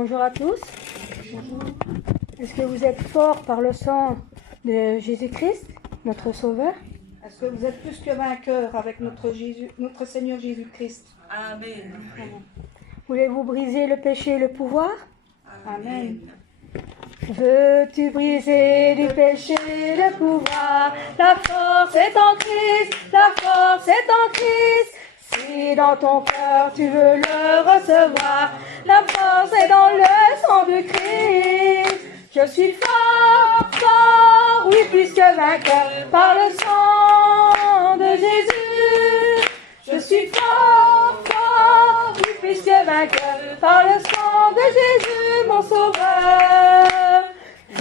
Bonjour à tous. Bonjour. Est-ce que vous êtes forts par le sang de Jésus-Christ, notre Sauveur? Est-ce que vous êtes plus que vainqueurs avec notre Seigneur Jésus-Christ? Amen. Amen. Voulez-vous briser le péché et le pouvoir? Amen. Veux-tu briser du péché le pouvoir? La force est en Christ, la force est en Christ. Si dans ton cœur tu veux le recevoir, la force est dans le sang du Christ. Je suis fort, fort, oui, plus que vainqueur par le sang de Jésus. Je suis fort, fort, oui, plus que vainqueur par le sang de Jésus, mon Sauveur.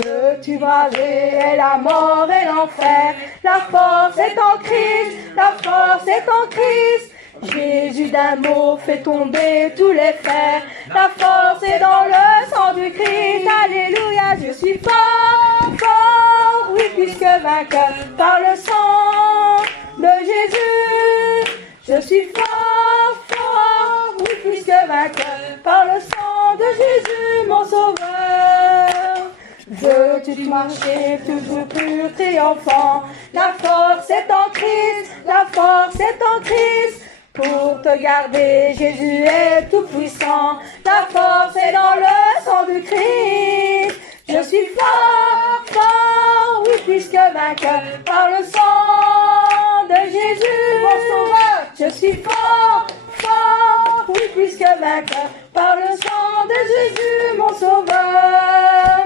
Veux-tu braver la mort et l'enfer? La force est en Christ, la force est en Christ. Jésus d'un mot fait tomber tous les fers. La force est dans le sang du Christ. Alléluia, je suis fort, fort, oui, puisque vainqueur par le sang de Jésus. Je suis fort, fort, oui, puisque vainqueur par le sang de Jésus, mon Sauveur. Veux-tu marcher toujours plus triomphant? La force est en Christ, la force est en Christ. Pour te garder, Jésus est tout puissant. La force est dans le sang du Christ. Je suis fort, fort, oui, puisque vainqueur par le sang de Jésus, mon Sauveur. Je suis fort, fort, oui, puisque vainqueur par le sang de Jésus, mon Sauveur.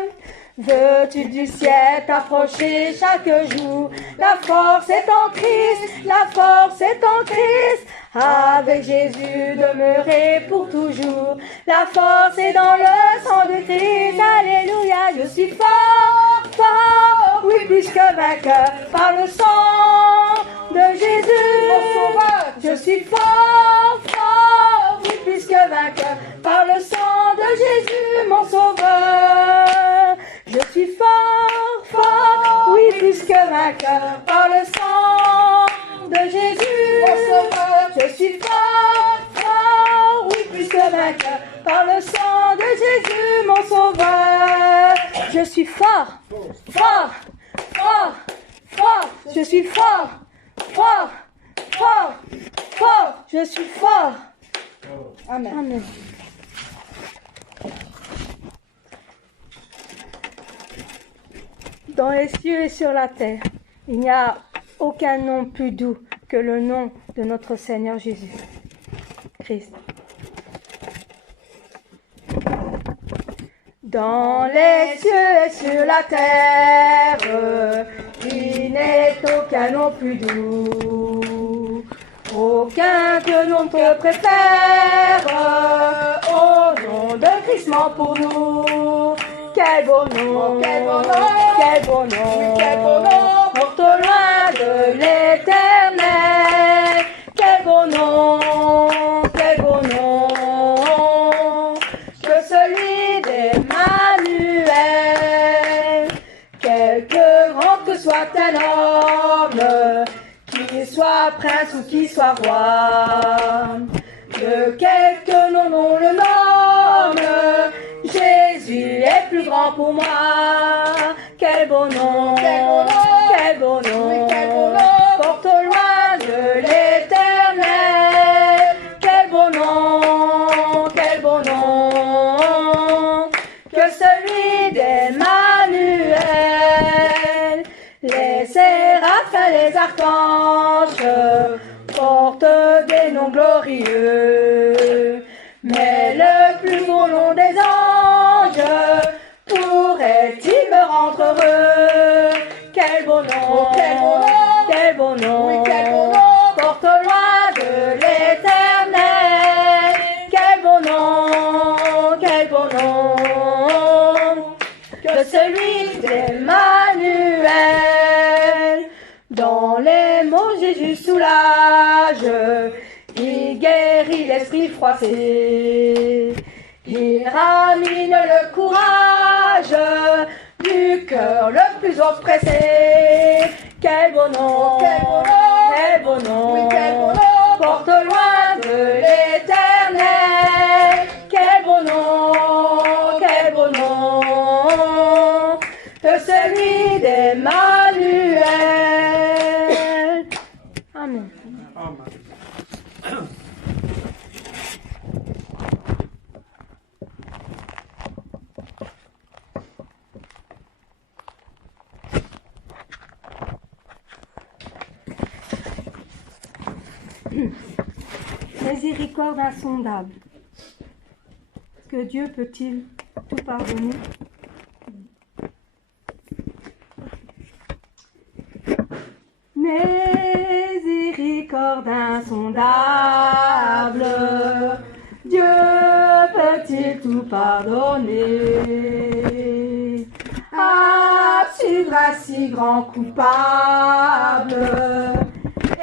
Veux-tu du ciel t'approcher chaque jour? La force est en Christ, la force est en Christ. Avec Jésus demeurer pour toujours. La force est dans le sang de Christ. Alléluia, je suis fort, fort, oui, plus que vainqueur par le sang de Jésus, mon Sauveur. Je suis fort, fort, oui, plus que vainqueur par le sang de Jésus, mon Sauveur. Je suis fort, fort, oui, plus que vainqueur par le sang de Jésus, mon Sauveur. Je suis fort, fort, oui, plus que vainqueur par le sang de Jésus, mon Sauveur. Je suis fort, fort, fort, fort. Je suis fort, fort, fort, fort. Je suis fort. Amen. Amen. Dans les cieux et sur la terre, il n'y a aucun nom plus doux que le nom de notre Seigneur Jésus Christ. Dans les cieux et sur la terre, il n'est aucun nom plus doux, aucun que l'on te préfère, au nom de Christ mort pour nous. Quel beau nom, quel beau nom, quel beau nom, quel beau nom, porte au loin de l'éternel. Quel beau nom, quel beau nom, que celui d'Emmanuel. Quelque grand que soit un homme, qu'il soit prince ou qu'il soit roi, de quelque nom on le nomme, Jésus est plus grand pour moi. Quel beau nom, quel beau nom, quel beau nom, oui, quel beau nom, porte au loin de l'éternel. Quel beau nom, quel beau nom, que celui d'Emmanuel. Les séraphins, les archanges portent des noms glorieux, mais le plus beau nom des anges pourrait-il me rendre heureux? Quel beau nom, quel beau nom, quel beau nom, oui, quel beau nom, porte loin de l'éternel. Quel beau nom, quel beau nom, que celui d'Emmanuel. Dans les mots Jésus soulage, il guérit l'esprit froissé, il ramène le courage du cœur le plus oppressé. Quel beau nom, quel beau nom, quel beau nom, oui, quel beau nom, porte loin de l'éternel. Quel beau nom, Emmanuel. Amen. Miséricorde insondable. Que Dieu peut-il tout pardonner? Miséricorde insondable, Dieu peut-il tout pardonner? As-tu grâce si grand coupable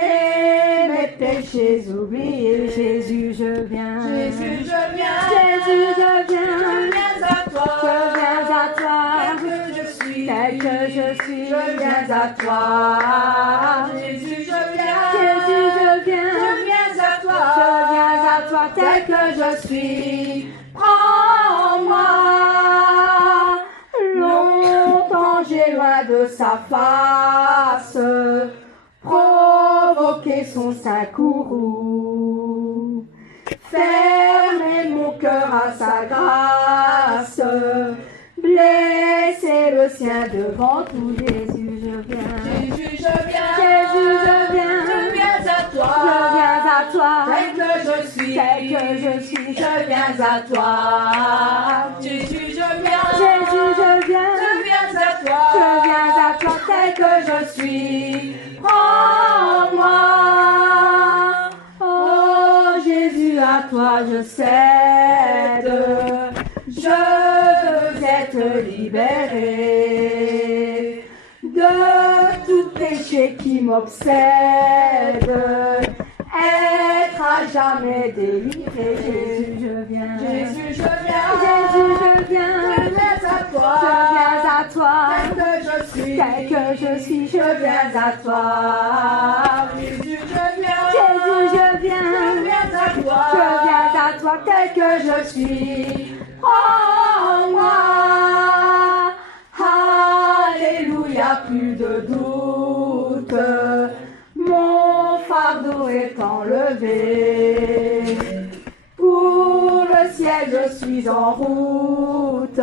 et mes péchés oubliés? Jésus, je viens. Jésus, je viens. Jésus, je viens. Je viens à toi. Je viens à toi. Tel que je suis. Tel que je suis. Je viens à toi. Jésus, je viens. Jésus, je viens. Je viens à toi. Je viens à toi tel que je suis. Prends-moi. Longtemps j'ai loin de sa face provoqué son sein courroux. Fermer mon cœur à sa grâce, blesser le sien devant tout. Jésus, je viens. Jésus, je viens. Jésus, je viens. Je viens à toi. Je viens à toi. Tel que je suis. Tel que je suis. Je viens à toi. Jésus, je viens. Jésus, je viens. Je viens à toi. Je viens à toi tel que je suis. Prends-moi. Oh Jésus, à toi je cède. Je veux être libéré de tout péché qui m'obsède. Être à jamais délivré. Jésus, je viens. Jésus, je viens. Jésus, je viens. Je viens à toi. Je viens à toi. Tel que je suis. Tel que je suis, je viens à toi. Jésus, je viens. Jésus, je viens. Je viens à toi. Je viens à toi tel que je suis. Prends-moi. Alléluia, plus de doute. Mon fardeau est enlevé. Pour le ciel, je suis en route.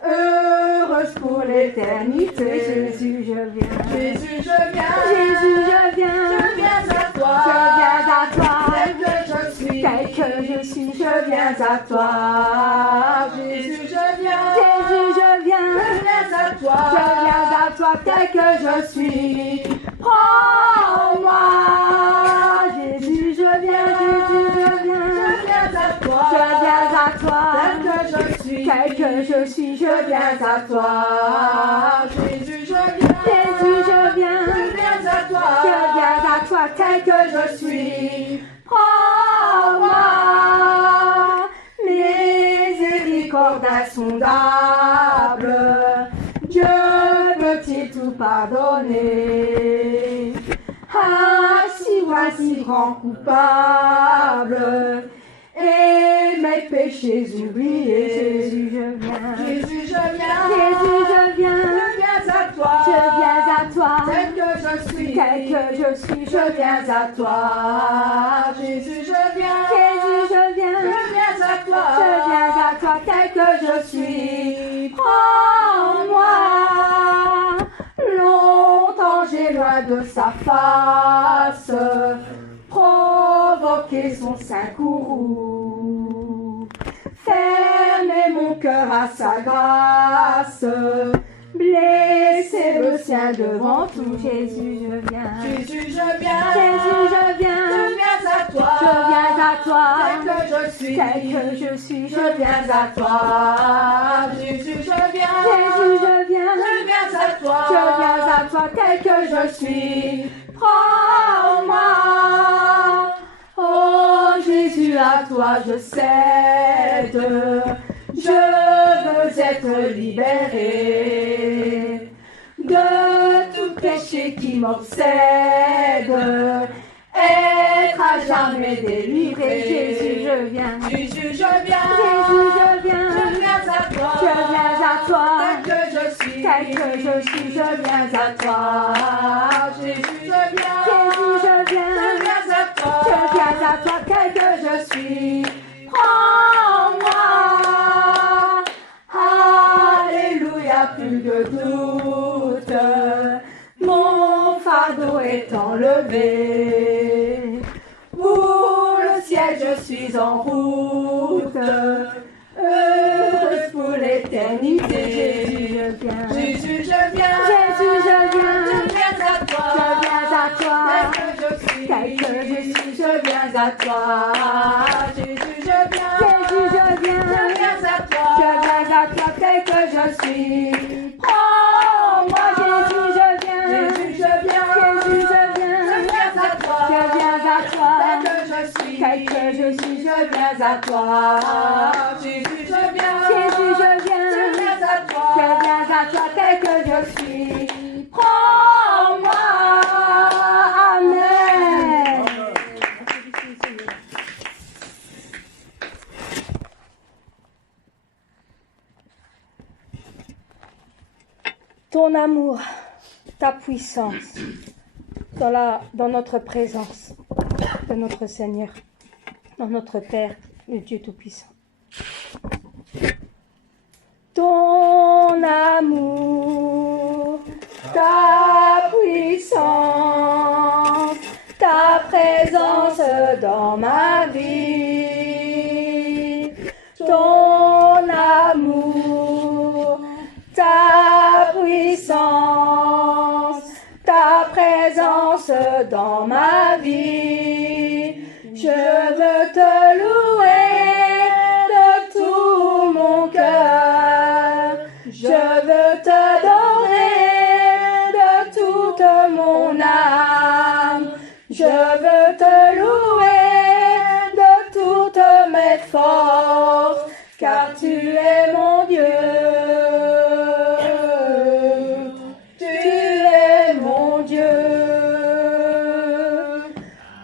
Heureuse pour l'éternité. Jésus, je viens. Jésus, je viens. Jésus, je viens. Je viens à toi. Je viens à toi. Tel que je suis. Tel que je suis, je viens à toi. Jésus, je viens. Jésus, je viens. Je viens à toi. Je viens à toi tel que je suis. Prends-moi. Jésus, je viens. Jésus, je viens. Je viens à toi. Je viens à toi. Tel que je suis. Tel que je suis, je viens à toi. Jésus, je viens. Jésus, je viens. Je viens à toi. Je viens à toi tel que je suis. Prends-moi. Miséricorde insondable, Dieu peut-il tout pardonner? Ah, si voici grand coupable, et mes péchés oubliés. Jésus, je viens. Jésus, je viens. Jésus, je viens. Je viens à toi. Je viens à toi. Tel que je suis. Tel que je suis, je viens à toi. Jésus, je viens. Jésus, je viens. Je viens à toi. Je viens à toi tel que je suis. Prends-moi. Longtemps j'ai loin de sa face provoqué son sein courroux. Fermer mon cœur à sa grâce, blesser le sien devant tout. Jésus, je viens. Jésus, je viens. Jésus, je viens. Je viens à toi. Je viens à toi. Tel que je suis. Tel que je suis, je viens à toi. Jésus, je viens. Jésus, je viens. Je viens à toi. Je viens à toi tel que je suis. Prends-moi. Oh Jésus, à toi je cède. Je veux être libéré de tout péché qui m'obsède. Être à jamais délivré. Jésus, je viens. Jésus, je viens. Jésus, je viens. Je viens à toi. Je viens à toi. Tel que je suis. Tel tel que je suis, je viens à toi. Jésus, je viens. Jésus, je viens à toi. tel que je suis. Prends-moi. Alléluia, plus de doute. Mon fardeau est enlevé. Pour le ciel, je suis en route. Heureuse pour l'éternité. Jésus, je viens. Jésus, je viens. Je viens à toi. Je viens à toi. Tel que je suis, je viens à toi. Jésus, je viens. Jésus, je viens. Je viens à toi. Je viens à toi tel que je suis. Prends-moi, Jésus, je viens. Jésus, je viens. Jésus, je viens. Je viens à toi. Je viens à toi. Tel que je suis. Tel que je suis, je viens à toi. Jésus, je viens. Jésus, je viens. Je viens à toi. Je viens à toi tel que je suis. Prends-moi. Amen. Ton amour, ta puissance dans notre présence de notre Seigneur, dans notre Père, le Dieu Tout-Puissant. Ton amour, ta puissance, ta présence dans ma vie. Ton amour, ta puissance, ta présence dans ma vie. Je veux te louer de tout mon cœur. Je veux t'adorer de toute mon âme. Je veux te louer de toutes mes forces, car tu es mon Dieu. Tu es mon Dieu.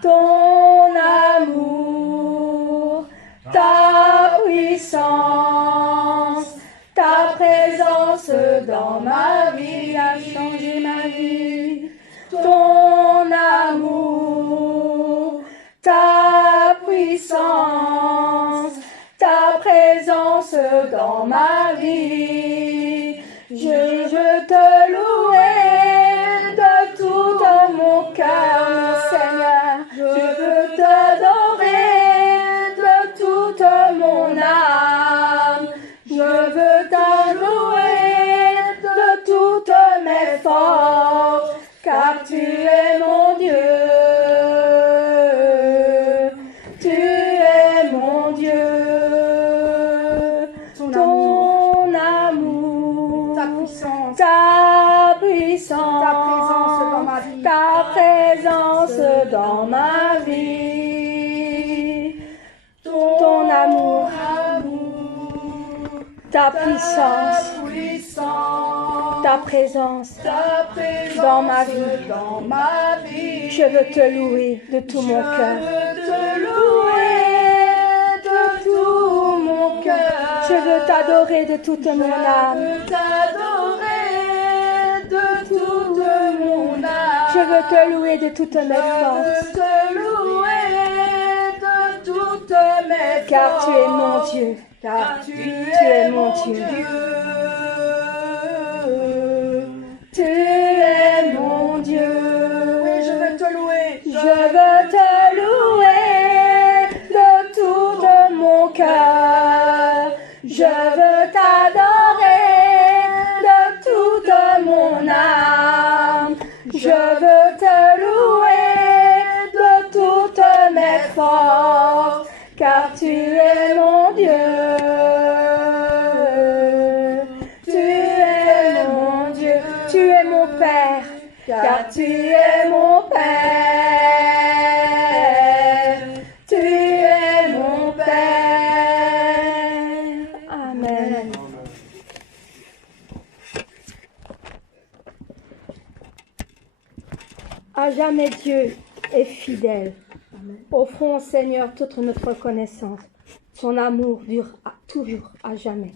Ton amour, ta puissance, ta présence dans ma vie a changé ma vie. Ton amour, ta puissance, ta présence dans ma vie. Je veux te louer de tout mon cœur, mon Seigneur. Je veux t'adorer de toute mon âme. Je veux t'adorer de toutes mes forces, car tu es mon Dieu. Tu es mon Dieu. Ton amour, ta puissance, ta présence dans ma vie. Ton amour, ta puissance, ta présence dans ma vie. Je veux te louer de tout mon cœur. Je veux t'adorer de toute mon âme. Je veux te louer de toutes mes forces. Car tu es mon Dieu. Car tu es mon Dieu. Tu es mon Dieu. Oui, je veux te louer. Je veux te louer de tout mon cœur. Je veux t'adorer de toute mon âme. Je veux te louer de toutes mes forces, car tu es mon Dieu. Tu es mon Dieu. Tu es mon Père, car tu es mon Père. Tu es mon Père. Amen. À jamais Dieu est fidèle. Offrons au Seigneur toute notre reconnaissance. Son amour dure toujours à jamais.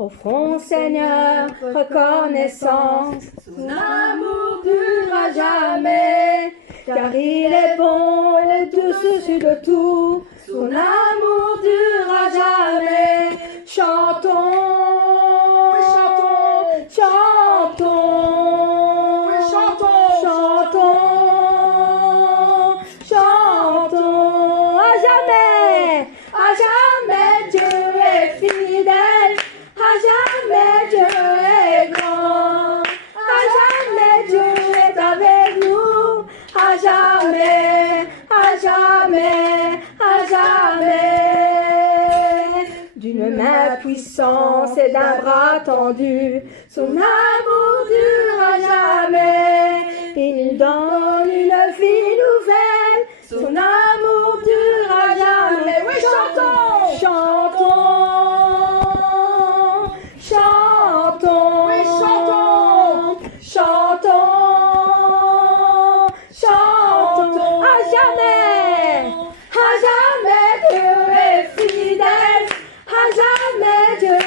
Offrons, Seigneur, reconnaissance. Son amour durera jamais, car il est bon, il est au-dessus de tout. Son amour durera jamais. Chantons, chantons, chantons, chantons, chantons, chantons. À jamais, Dieu est fidèle. À jamais, Dieu est grand. À jamais, Dieu est avec nous. À jamais, à jamais, à jamais. D'une main puissante et d'un bras tendu, son amour durera jamais. Il donne une vie nouvelle, son amour durera jamais. Oui, chantons, chantons, chantons, oui, chantons, chantons, chantons. À jamais, Dieu est fidèle. À jamais, Dieu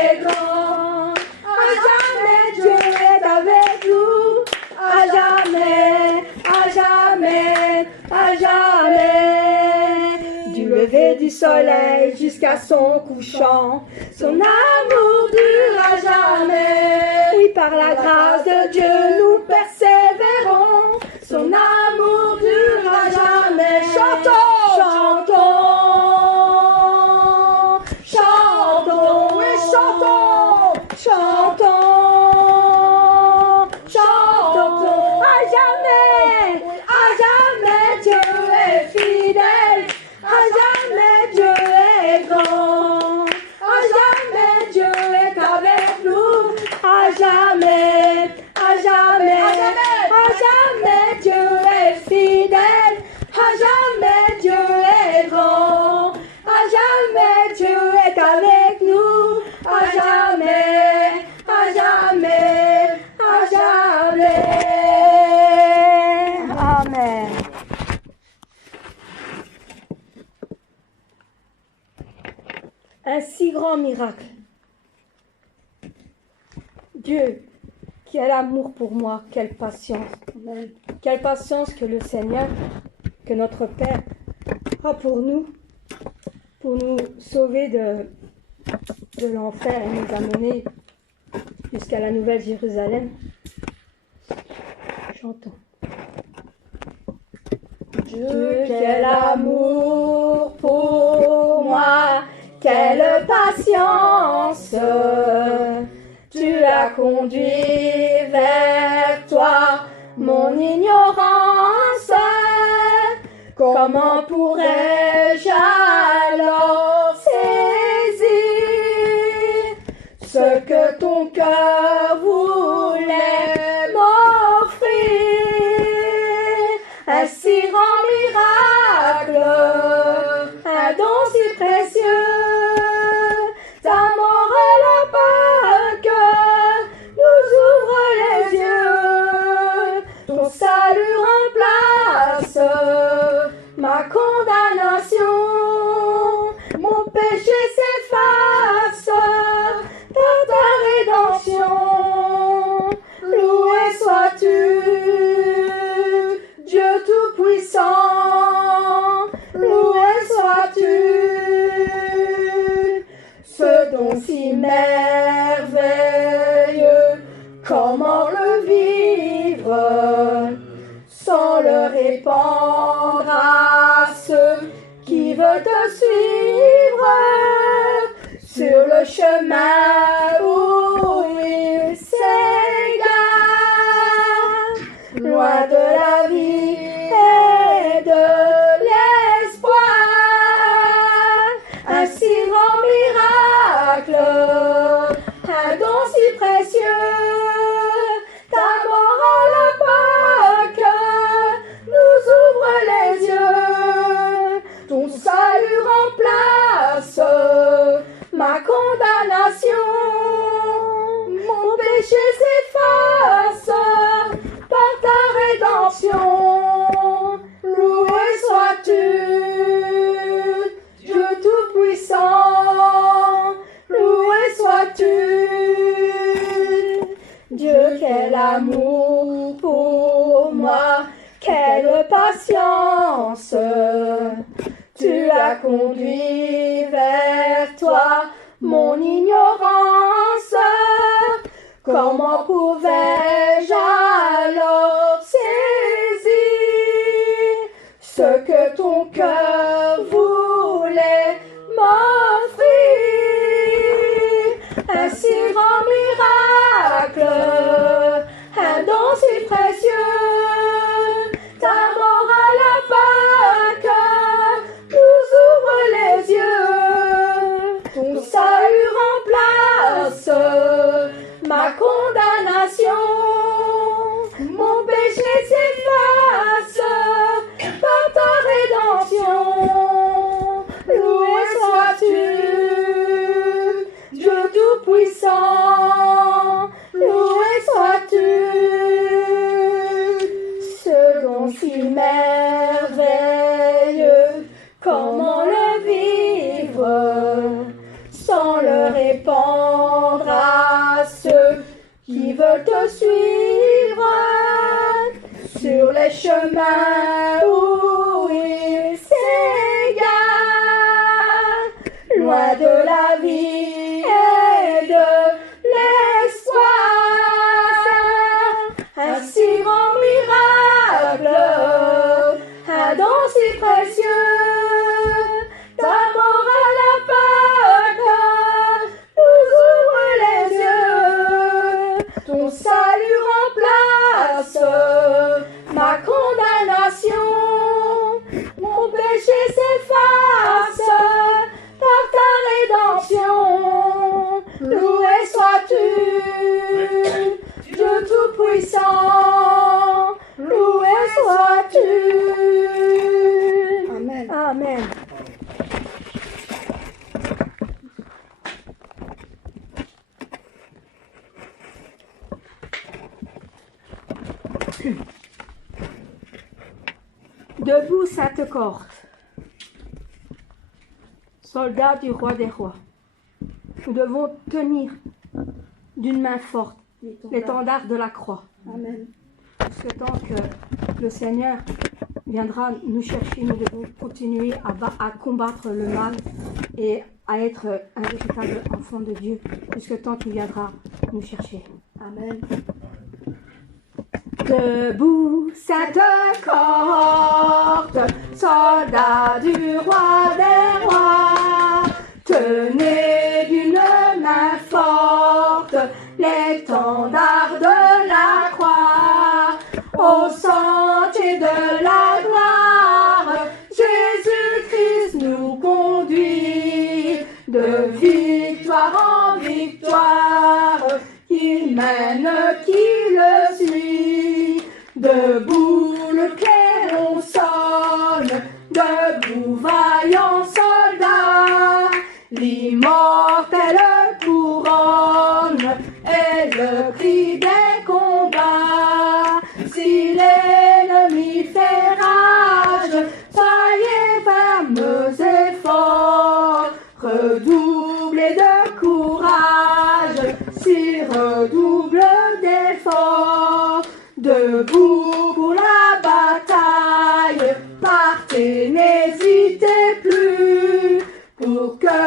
est grand. À jamais, Dieu est avec nous. À jamais, à jamais, à jamais. Du lever du soleil jusqu'à son couchant, son amour durera jamais. Oui, par la grâce de Dieu, nous persévérons. Son amour durera jamais. Chantons, chantons. Chantons, oui, chantons, chantons, chantons. À jamais, Dieu est fidèle. À jamais, Dieu est grand. À jamais, Dieu est avec nous. À jamais, à jamais, à jamais, Dieu est fidèle. À jamais, Dieu est grand. À jamais, Dieu est avec nous. À jamais, à jamais, à jamais. Amen. Un si grand miracle. Dieu, qui a l'amour pour moi, quelle patience. Quelle patience que le Seigneur, que notre Père a pour nous sauver de l'enfer et nous amener jusqu'à la Nouvelle Jérusalem. Chantons. Dieu, quel amour pour moi, quelle patience, tu as conduit vers toi mon ignorance. Comment pourrais-je alors saisir ce que ton cœur voulait m'offrir? Un si grand miracle, un don si précieux, ta mort à la Pâque nous ouvre les yeux. Ton salut remplace ma condamnation, mon péché s'efface par ta rédemption. Loué sois-tu, Dieu Tout-Puissant, loué sois-tu. Ce don si merveilleux, comment le vivre sans le répandre à ceux qui veulent te suivre sur le chemin où ils s'égarent, loin de la vie et de l'espoir. Un si grand miracle, un don si précieux, ta mort à la Pâque nous ouvre les yeux. Ton salut remplace ma condamnation, mon péché s'efface par ta rédemption. Loué sois-tu, Dieu Tout-Puissant, loué sois-tu. quel amour pour moi, quelle patience. Tu as conduit vers toi mon ignorance. Comment pouvais-je alors saisir ce que ton cœur voulait m'offrir? Un si grand miracle, un don si précieux, ta mort à la Pâque nous ouvre les yeux. Ton salut remplace ma condamnation, mon péché s'efface par ta rédemption. Loué sois-tu, Dieu Tout-Puissant, loué sois-tu. Ce don si merveilleux, comment le vivre sans le répandre à ceux qui veulent te suivre sur les chemins où ils s'égarent, loin de la vie et de l'espoir. Un si grand miracle, un don si précieux, ta mort à la Pâque nous ouvre les yeux. Ton salut remplace ma condamnation, mon péché s'efface par ta rédemption. Loué sois-tu, Dieu Tout-Puissant, loué sois-tu. Amen. Amen. Debout, sainte cohorte, soldats du roi des rois, nous devons tenir d'une main forte l'étendard de la croix. Amen. Parce que tant que le Seigneur viendra nous chercher, nous devons continuer à combattre le mal et à être un véritable enfant de Dieu, jusqu'à tant qu'il viendra nous chercher. Amen. Debout, sainte cohorte, soldats du roi des rois, tenez d'une main forte l'étendard de la croix, au sentier de la gloire, Jésus-Christ nous conduit de victoire en victoire, qu'il mène, qui le suit. Debout, le clairon sonne, debout, vaillant soldat, l'immortelle couronne et le cri des combats. Si l'ennemi fait rage, soyez fermes et forts, redoublez de courage, si redouble d'efforts. Debout pour la bataille, partez, n'hésitez plus, pour que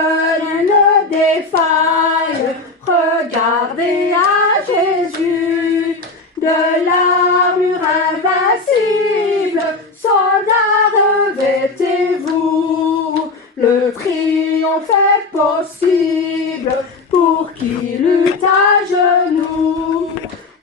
rien ne défaille. Regardez à Jésus, de l'armure invincible, soldats revêtez-vous, le triomphe est possible, pour qui lutte à genoux.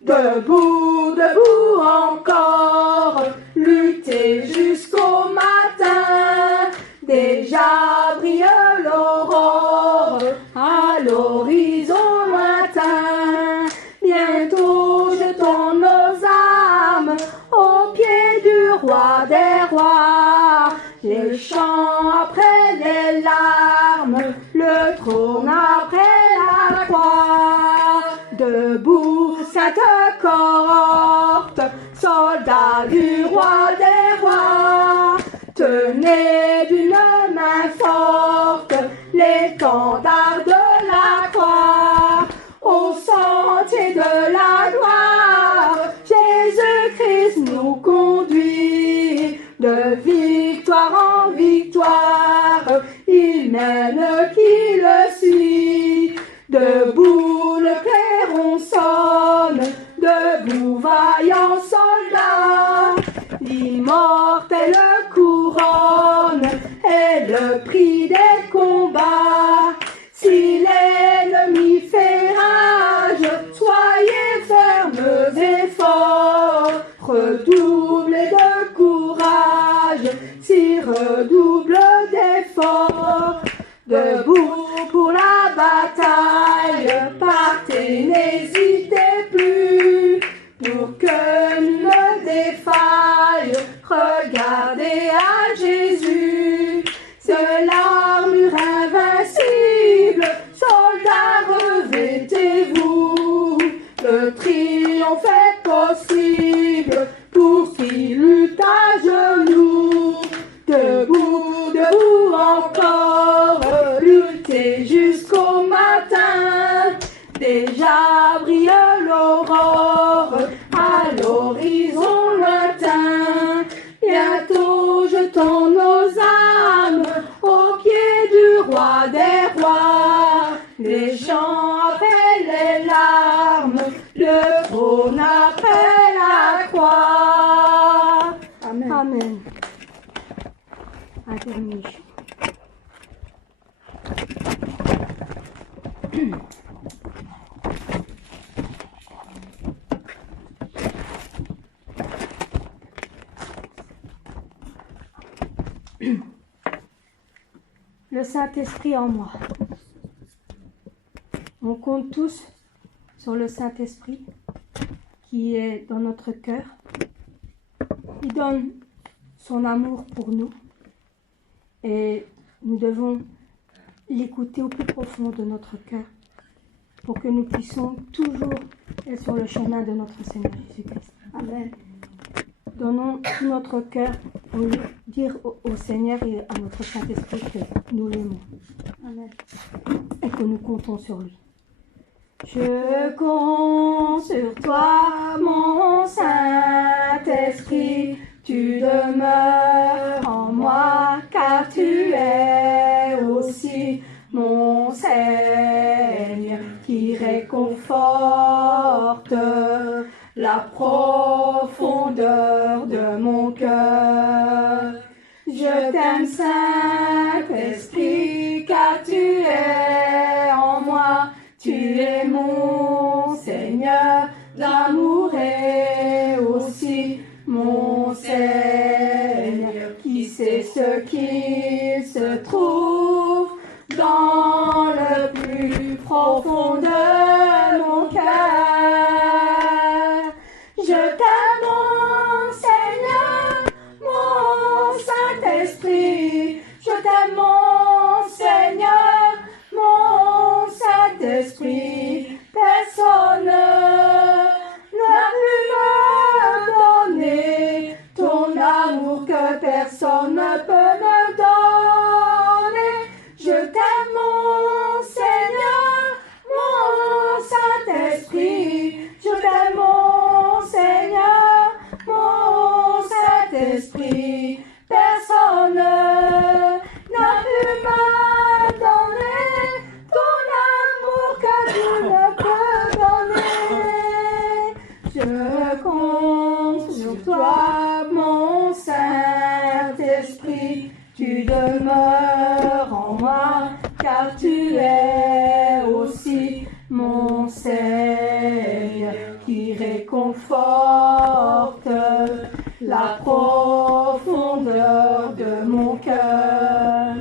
Debout, debout encore, luttez jusqu'au matin, déjà brille l'aurore à l'horizon lointain. Bientôt jetons nos âmes aux pieds du roi des rois, les chants après les larmes, le trône après la croix. Debout, sainte cohorte, soldats du roi des rois, tenez d'une main forte l'étendard de la croix, au sentier de la gloire. reine qui le suit. Debout le clairon sonne, debout vaillant soldat. L'immortelle couronne est le prix des combats. Si l'ennemi fait rage, soyez fermes et forts. Redoublez de courage, si redouble d'efforts. Debout pour la bataille, partez, n'hésitez plus. Pour que nous ne défaille, regardez à Jésus. C'est l'armure invincible, soldats revêtez-vous. Le triomphe est possible pour qui lutte à genoux. Debout, debout encore, luttez jusqu'au matin. Déjà brille l'aurore à l'horizon lointain. Bientôt jetons nos âmes aux pieds du roi des rois. Les chants après les larmes, le trône après la croix. Amen. Amen. Intermission. Le Saint-Esprit en moi. On compte tous sur le Saint-Esprit qui est dans notre cœur. Il donne son amour pour nous et nous devons l'écouter au plus profond de notre cœur pour que nous puissions toujours être sur le chemin de notre Seigneur Jésus-Christ. Amen. Donnons tout notre cœur pour lui dire au Seigneur et à notre Saint-Esprit que nous l'aimons. Amen. Et que nous comptons sur lui. Je compte sur toi, mon Saint-Esprit, tu demeures en moi, car tu es aussi mon Seigneur, qui réconforte la profondeur de mon cœur. Je t'aime, Saint-Esprit, car tu es en moi. Tu es mon Seigneur, d'amour et aussi mon Seigneur, qui sait ce qu'il se trouve dans le plus profond de mon cœur. Je t'aime, mon Seigneur, mon Saint-Esprit. Je t'aime, mon Seigneur, mon Saint-Esprit. Personne n'a pu me donner ton amour que personne ne peut me donner. Je t'aime, mon Seigneur, mon Saint-Esprit. Je t'aime, mon Seigneur, mon Saint-Esprit. Personne n'a pu me donner ton amour que tu ne peux donner. Je compte sur toi, mon Saint-Esprit. Tu demeures en moi, car tu es aussi mon Seigneur, qui réconforte la profondeur de mon cœur.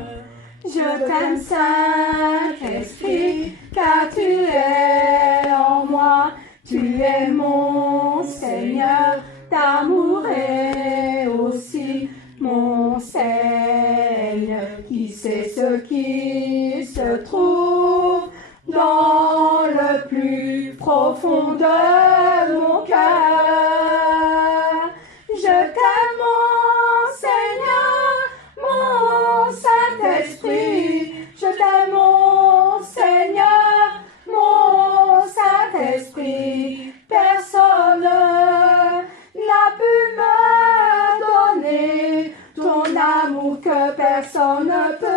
Je t'aime, Saint-Esprit, car tu es en moi. Tu es mon Seigneur, d'amour et aussi mon Seigneur, qui sait ce qui se trouve dans le plus profond de mon cœur. Je t'aime, mon Seigneur, mon Saint-Esprit. Je t'aime, mon Seigneur, mon Saint-Esprit. Personne n'a pu me donner ton amour que personne ne peut